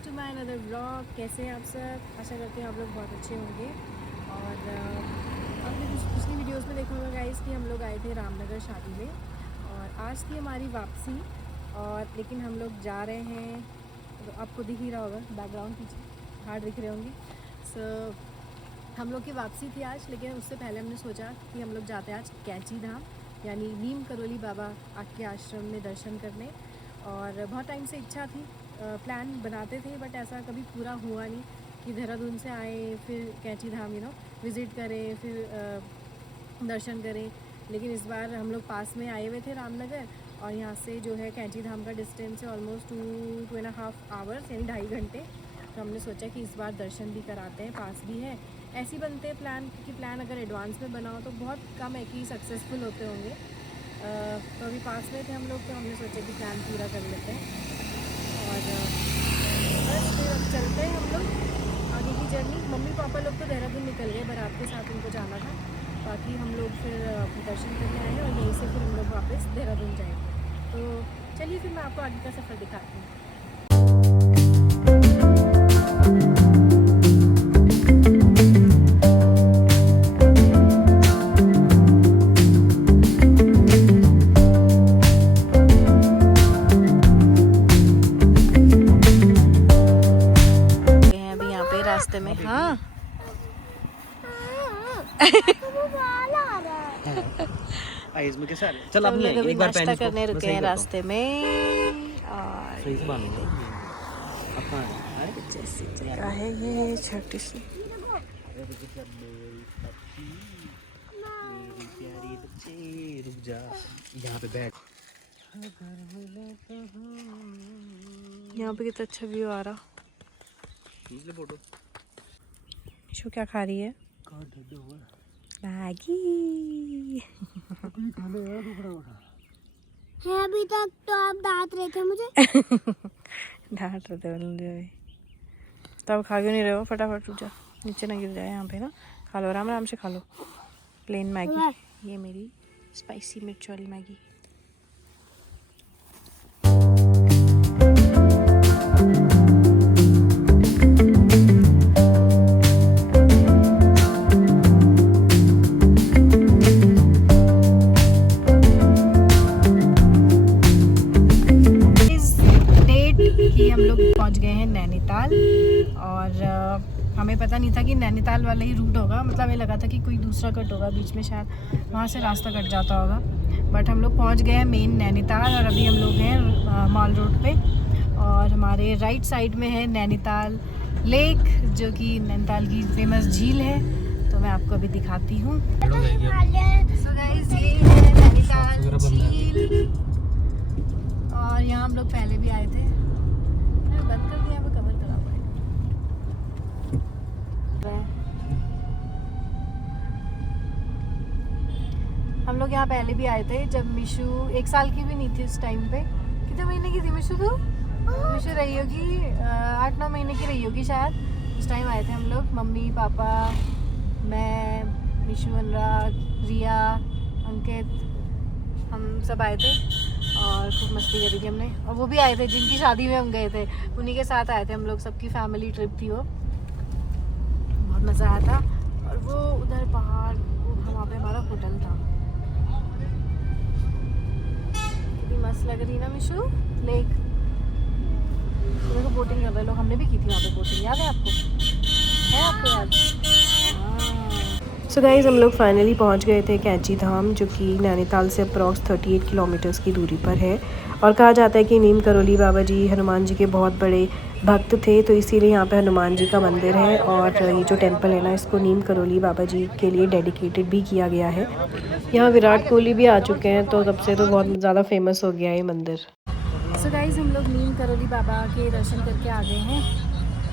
Back to my another vlog. कैसे हैं आप सब? आशा करते हैं आप लोग बहुत अच्छे होंगे। और आपने पिछली वीडियोस में देखा होगा गाइस कि हम लोग आए थे रामनगर शादी में और आज थी हमारी वापसी। और लेकिन हम लोग जा रहे हैं, तो आपको दिख ही रहा होगा बैकग्राउंड पीछे हार्ड दिख रहे होंगे। हम लोग की वापसी थी आज, लेकिन उससे पहले हमने सोचा कि हम लोग जाते हैं आज कैंची धाम यानी नीम करोली बाबा के आश्रम में दर्शन करने। और बहुत टाइम से इच्छा थी, प्लान बनाते थे बट ऐसा कभी पूरा हुआ नहीं कि देहरादून से आए फिर कैंची धाम विज़िट करें फिर दर्शन करें। लेकिन इस बार हम लोग पास में आए हुए थे रामनगर और यहाँ से जो है कैंची धाम का डिस्टेंस है ऑलमोस्ट 2.5 आवर्स यानी 2.5 घंटे। तो हमने सोचा कि इस बार दर्शन भी कराते हैं, पास भी है। ऐसे ही बनते हैं प्लान, क्योंकि प्लान अगर एडवांस में बनाओ तो बहुत कम है कि सक्सेसफुल होते होंगे। तो अभी पास में थे हम लोग, तो हमने सोचा कि प्लान पूरा कर लेते हैं और बस फिर अब चलते हैं हम लोग आगे की जर्नी। मम्मी पापा लोग तो देहरादून निकल गए, बारात के साथ उनको जाना था। बाकी हम लोग फिर दर्शन करने आए और यहीं से फिर हम लोग वापस देहरादून जाएंगे। तो चलिए फिर मैं आपको आगे का सफ़र दिखाती हूँ। रास्ते में हाँ आइस में कैसा चल अब नहीं एक बार नाश्ता करने रुके हैं रास्ते में और सही से बांधो जैसी जगह है ये छोटी सी। मेरी प्यारी बच्ची रुक जा यहाँ पे बैठ। यहाँ पे कितना अच्छा व्यू आ रहा। फोटो शो क्या खा रही है? मैगी। अभी तक तो आप डांट रहे थे मुझे। डांट रहे थे मुझे, तो अब खा क्यों नहीं रहे हो? फटाफट उठ जा, नीचे ना गिर जाए। यहाँ पे ना खा लो, आराम आराम से खा लो प्लेन मैगी। ये मेरी स्पाइसी मिर्च वाली मैगी। हम लोग पहुंच गए हैं नैनीताल और हमें पता नहीं था कि नैनीताल वाला ही रूट होगा। मतलब हमें लगा था कि कोई दूसरा कट होगा बीच में, शायद वहाँ से रास्ता कट जाता होगा। बट हम लोग पहुंच गए हैं मेन नैनीताल और अभी हम लोग हैं मॉल रोड पे और हमारे राइट साइड में है नैनीताल लेक, जो कि नैनीताल की फेमस झील है। तो मैं आपको अभी दिखाती हूँ। सो गाइस, ये है नैनीताल झील और यहाँ हम लोग पहले भी आए थे। बंद कर दिया, कवर करा पड़ेगा। हम लोग यहाँ पहले भी आए थे जब मिशु 1 साल की भी नहीं थी उस टाइम पे। कितने महीने की थी मिशु? तो मिशु रही होगी 8-9 महीने की रही होगी शायद। उस टाइम आए थे हम लोग, मम्मी पापा मैं मिशु, अनुराग, रिया, अंकित, हम सब आए थे और खूब मस्ती करी थी हमने। और वो भी आए थे जिनकी शादी में हम गए थे, उन्हीं के साथ आए थे हम लोग। सबकी फैमिली ट्रिप थी वो, बहुत मज़ा आया था। और वो उधर पहाड़, वहाँ पे हमारा होटल था। कितनी मस्त लग रही ना मिशु लेक। देखो बोटिंग कर रहे लोग, हमने भी की थी वहाँ पे बोटिंग, याद है आपको? है आपको याद? सो गाइस, हम लोग फाइनली पहुंच गए थे कैंची धाम, जो कि नैनीताल से अप्रॉक्स 38 किलोमीटर्स की दूरी पर है। और कहा जाता है कि नीम करोली बाबा जी हनुमान जी के बहुत बड़े भक्त थे, तो इसीलिए यहाँ पे हनुमान जी का मंदिर है। और ये जो टेंपल है ना, इसको नीम करोली बाबा जी के लिए डेडिकेटेड भी किया गया है। यहाँ विराट कोहली भी आ चुके हैं, तो तब से तो बहुत ज़्यादा फेमस हो गया है ये मंदिर। सो गाइस, हम लोग नीम करोली बाबा के दर्शन करके आ गए हैं।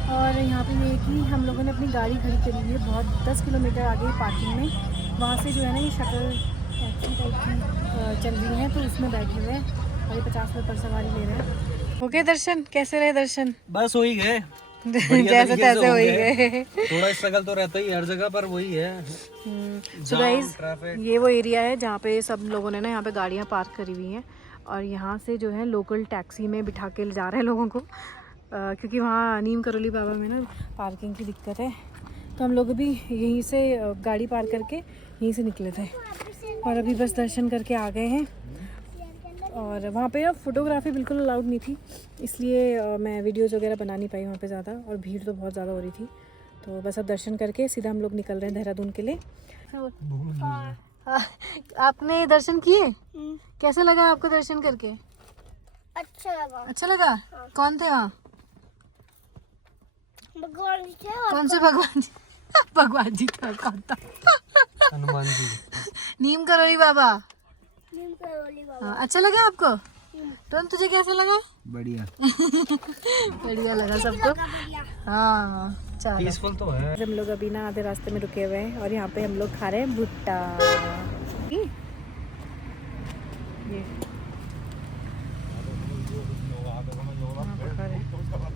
और यहाँ पे ये कि हम लोगों ने अपनी गाड़ी खड़ी करी हुई है बहुत 10 किलोमीटर आगे पार्किंग में। वहाँ से जो है ना ये शटल टैक्सी टाइप की चल रही है, तो इसमें बैठे हुए हैं और ये 50 रुपये पर सवारी ले रहे हैं। ओके दर्शन, कैसे रहे दर्शन? बस हो ही गए जैसे तैसे हो ही गए। थोड़ा स्ट्रगल तो रहता ही हर जगह पर, वही है। सो गाइस, ये वो एरिया है जहाँ पे सब लोगों ने ना यहाँ पे गाड़ियाँ पार्क करी हुई हैं और यहाँ से जो है लोकल टैक्सी में बिठा के ले जा रहे हैं लोगों को। क्योंकि वहाँ नीम करोली बाबा में ना पार्किंग की दिक्कत है, तो हम लोग भी यहीं से गाड़ी पार्क करके यहीं से निकले थे और अभी बस दर्शन करके आ गए हैं। और वहाँ पे ना फ़ोटोग्राफी बिल्कुल अलाउड नहीं थी, इसलिए मैं वीडियोज़ वगैरह बना नहीं पाई वहाँ पे ज़्यादा, और भीड़ तो बहुत ज़्यादा हो रही थी। तो बस अब दर्शन करके सीधा हम लोग निकल रहे हैं देहरादून के लिए। आपने दर्शन किए? कैसे लगा आपको दर्शन करके? अच्छा लगा। अच्छा लगा? कौन थे वहाँ? भगवान जी थे। कौन से भगवान जी? भगवान जी था, कौन था? हनुमान जी। नीम करोली बाबा। नीम करोली बाबा। हाँ, अच्छा लगा आपको? तो तुझे कैसा लगा? बढ़िया। बढ़िया लगा सबको। हाँ चलो, पीसफुल तो है। हम लोग अभी ना आधे रास्ते में रुके हुए हैं और यहाँ पे हम लोग खा रहे हैं भुट्टा। ये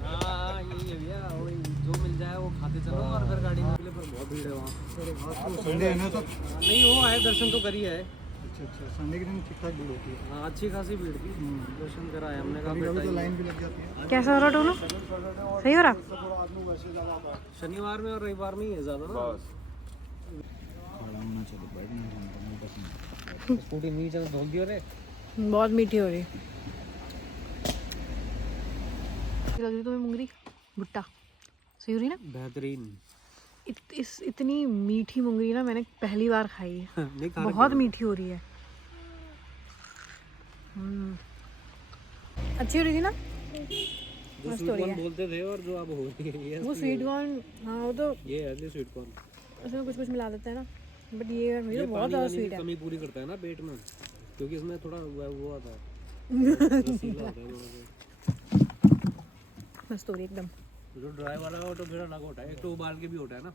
हाँ यही है भैया, वही जो मिल जाए वो खाते चलो और फिर गाड़ी में पर बहुत भीड़ है वहाँ। संडे है ना तो नहीं वो आए, दर्शन तो करी है। अच्छा अच्छा, संडे के दिन ठीक ठाक भीड़ होती है। हाँ अच्छी खासी भीड़ थी, दर्शन कराए हमने। कहा कभी तो लाइन भी लग जाती है। कैसा हो रहा टोनू? सही हो रहा? शनिवार में और रविवार में ही है ज़्यादा ना। स्कूटी नीचे धोल दियो रे। बहुत मीठी हो रही लग रही तुम्हें मुंगरी भुट्टा? सही हो रही ना? बेहतरीन। इतनी मीठी मुंगरी ना मैंने पहली बार खाई है। नहीं खा बहुत मीठी हो रही है। अच्छी हो रही थी ना? जो मस्त स्वीट हो रही कॉर्न है। बोलते थे और जो अब हो रही है ये वो स्वीट कॉर्न, हाँ वो तो ये है स्वीट कॉर्न। उसमें कुछ कुछ मिला देते हैं ना, बट ये ये बहुत पानी ज़्यादा वानी स्वीट की है। कमी पूरी करता है ना पेट में, क्योंकि इसमें थोड़ा वो आता है, रसीला होता है थोड़ा सा। मस्त हो रही एकदम। जो ड्राई वाला हो तो फिर अलग होता है, एक तो उबाल के भी होता है ना।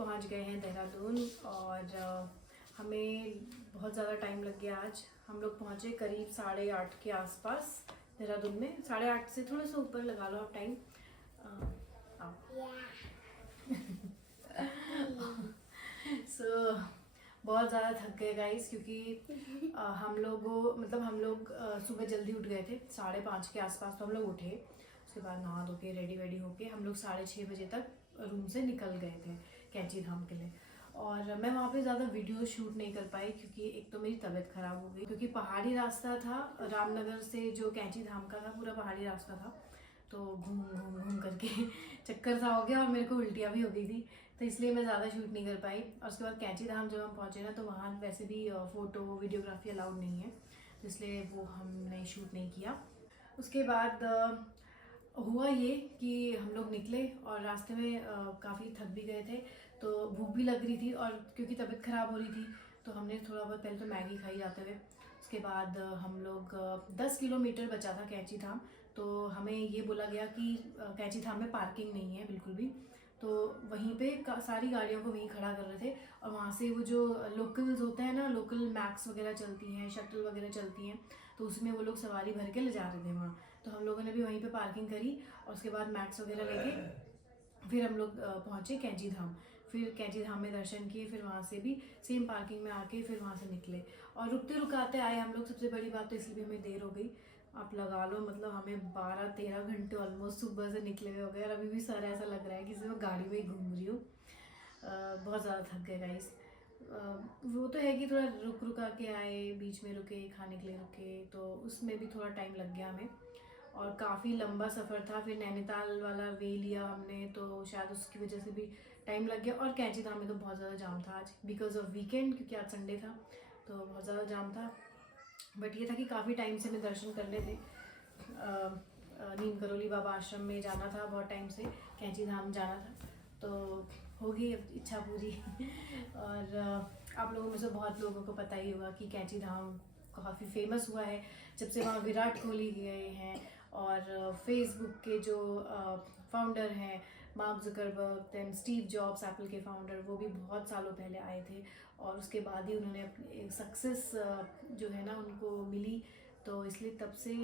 पहुंच गए हैं देहरादून और हमें बहुत ज़्यादा टाइम लग गया आज। हम लोग पहुंचे करीब 8:30 के आसपास देहरादून में। 8:30 से थोड़ा सा ऊपर लगा लो आप टाइम। सो बहुत ज़्यादा थक गए गाइस, क्योंकि हम लोग सुबह जल्दी उठ गए थे 5:30 के आसपास। तो हम लोग उठे, उसके बाद नहा धो के रेडी वेडी होके हम लोग 6:30 बजे तक रूम से निकल गए थे कैंची धाम के लिए। और मैं वहाँ पे ज़्यादा वीडियो शूट नहीं कर पाई, क्योंकि एक तो मेरी तबीयत ख़राब हो गई, क्योंकि पहाड़ी रास्ता था। रामनगर से जो कैंची धाम का था पूरा पहाड़ी रास्ता था, तो घूम घूम घूम करके चक्कर सा हो गया और मेरे को उल्टियाँ भी हो गई थी, तो इसलिए मैं ज़्यादा शूट नहीं कर पाई। और उसके बाद कैंची धाम जब हम पहुँचे ना, तो वहाँ वैसे भी फ़ोटो वीडियोग्राफी अलाउड नहीं है, इसलिए वो हमने शूट नहीं किया। उसके बाद हुआ ये कि हम लोग निकले और रास्ते में काफ़ी थक भी गए थे, तो भूख भी लग रही थी, और क्योंकि तबीयत ख़राब हो रही थी तो हमने थोड़ा बहुत पहले तो मैगी खाई जाते हुए। उसके बाद हम लोग 10 किलोमीटर बचा था कैंची धाम, तो हमें ये बोला गया कि कैंची धाम में पार्किंग नहीं है बिल्कुल भी, तो वहीं पे सारी गाड़ियों को वहीं खड़ा कर रहे थे। और वहाँ से वो जो लोकल्स होते हैं ना, लोकल मैक्स वगैरह चलती हैं, शटल वगैरह चलती हैं, तो उसमें वो लोग सवारी भर के ले जा रहे थे वहाँ। तो हम लोगों ने भी वहीं पे पार्किंग करी और उसके बाद मैक्स वगैरह लेके फिर हम लोग पहुँचे कैंची धाम। फिर कैंची धाम में दर्शन किए, फिर वहाँ से भी सेम पार्किंग में आके फिर वहाँ से निकले और रुकते रुकाते आए हम लोग। सबसे बड़ी बात तो इसलिए हमें देर हो गई, आप लगा लो मतलब हमें 12-13 घंटे ऑलमोस्ट सुबह से निकले हुए हो गए, और अभी भी सर ऐसा लग रहा है कि मैं गाड़ी में ही घूम रही हूँ। बहुत ज़्यादा थक गए गाइस। वो तो है कि थोड़ा रुक रुका के आए, बीच में रुके, खाने के लिए रुके, तो उसमें भी थोड़ा टाइम लग गया हमें और काफ़ी लंबा सफ़र था। फिर नैनीताल वाला वे लिया हमने, तो शायद उसकी वजह से भी टाइम लग गया। और कैंची धाम में तो बहुत ज़्यादा जाम था आज, बिकॉज ऑफ वीकेंड, क्योंकि आज संडे था तो बहुत ज़्यादा जाम था। बट ये था कि काफ़ी टाइम से हमें दर्शन करने थे। नीम करोली बाबा आश्रम में जाना था बहुत टाइम से, कैंची धाम जाना था, तो होगी अब इच्छा पूरी। और आप लोगों में से बहुत लोगों को पता ही होगा कि कैंची धाम काफ़ी फेमस हुआ है जब से वहाँ विराट कोहली गए हैं, और फेसबुक के जो फाउंडर हैं Mark Zuckerberg, then Steve Jobs Apple के फाउंडर, वो भी बहुत सालों पहले आए थे और उसके बाद ही उन्होंने अपनी सक्सेस जो है ना उनको मिली। तो इसलिए तब से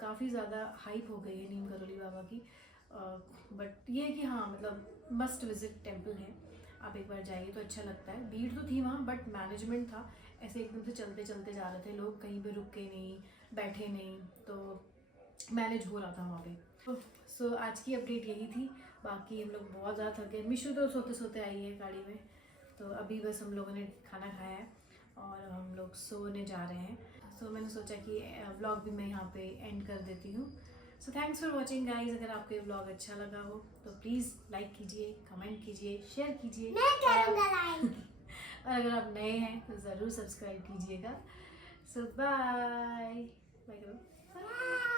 काफ़ी ज़्यादा हाइप हो गई है नीम करोली बाबा की। बट ये है कि हाँ मतलब मस्ट विजिट टेम्पल है, आप एक बार जाइए तो अच्छा लगता है। भीड़ तो थी वहाँ बट मैनेजमेंट था, ऐसे एकदम से चलते चलते जा रहे थे लोग, कहीं पे रुके नहीं, बैठे नहीं, तो मैनेज हो रहा था वहाँ पे। सो आज की अपडेट यही थी। बाकी हम लोग बहुत ज़्यादा थक गए, मिशू तो सोते सोते आई है गाड़ी में, तो अभी बस हम लोगों ने खाना खाया है और हम लोग सोने जा रहे हैं। सो मैंने सोचा कि व्लॉग भी मैं यहाँ पे एंड कर देती हूँ। So thanks for watching guys. अगर आपको ये व्लॉग अच्छा लगा हो तो प्लीज़ लाइक कीजिए, कमेंट कीजिए, शेयर कीजिए, मैं करूँगा लाइक। और अगर आप नए हैं तो ज़रूर सब्सक्राइब कीजिएगा। सो बाय बाय करो। बाय।